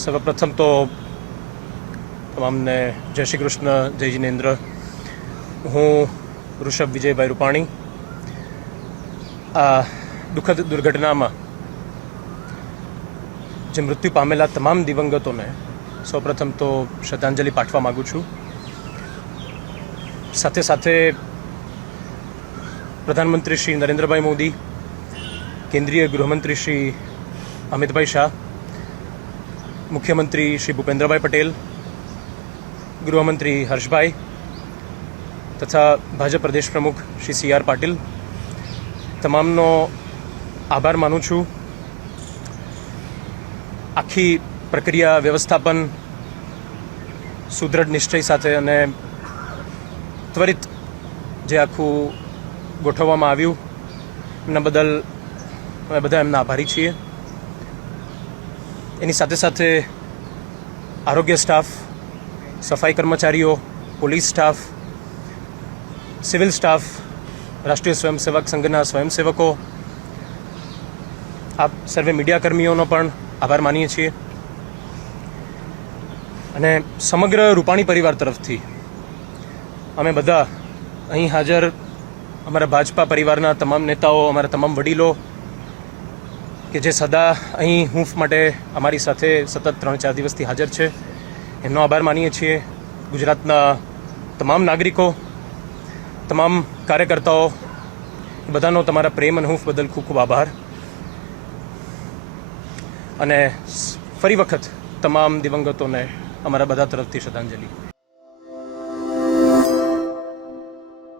સર્વપ્રથમ તો તમામને જય શ્રી કૃષ્ણ, જય જિનેન્દ્ર. હું ઋષભ વિજયભાઈ રૂપાણી આ દુઃખદ દુર્ઘટનામાં જે મૃત્યુ પામેલા તમામ દિવંગતોને સૌપ્રથમ તો શ્રદ્ધાંજલિ પાઠવા માગું છું. સાથે સાથે પ્રધાનમંત્રી શ્રી નરેન્દ્રભાઈ મોદી, કેન્દ્રીય ગૃહમંત્રી શ્રી અમિતભાઈ શાહ, મુખ્યમંત્રી શ્રી ભૂપેન્દ્રભાઈ પટેલ, ગૃહમંત્રી હર્ષભાઈ તથા ભાજપ પ્રદેશ પ્રમુખ શ્રી CR પાટીલ, તમામનો આભાર માનું છું. આખી પ્રક્રિયા વ્યવસ્થાપન સુદૃઢ નિશ્ચય સાથે અને ત્વરિત જે આખું ગોઠવવામાં આવ્યું એના બદલ અમે બધા એમના આભારી છીએ. એની સાથે સાથે આરોગ્ય સ્ટાફ, સફાઈ કર્મચારીઓ, પોલીસ સ્ટાફ, સિવિલ સ્ટાફ, રાષ્ટ્રીય સ્વયંસેવક સંઘના સ્વયંસેવકો, આપ સર્વે મીડિયાકર્મીઓનો પણ આભાર માનીએ છીએ. અને સમગ્ર રૂપાણી પરિવાર તરફથી અમે બધા અહીં હાજર અમારા ભાજપા પરિવારના તમામ નેતાઓ, અમારા તમામ વડીલો કે જે સદા અહીં હૂંફ માટે અમારી સાથે સતત 3-4 દિવસથી હાજર છે, એમનો આભાર માનીએ છીએ. ગુજરાતના તમામ નાગરિકો, તમામ કાર્યકર્તાઓ, બધાનો તમારા પ્રેમ અને હૂંફ બદલ ખૂબ ખૂબ આભાર. અને ફરી વખત તમામ દિવંગતોને અમારા બધા તરફથી શ્રદ્ધાંજલિ.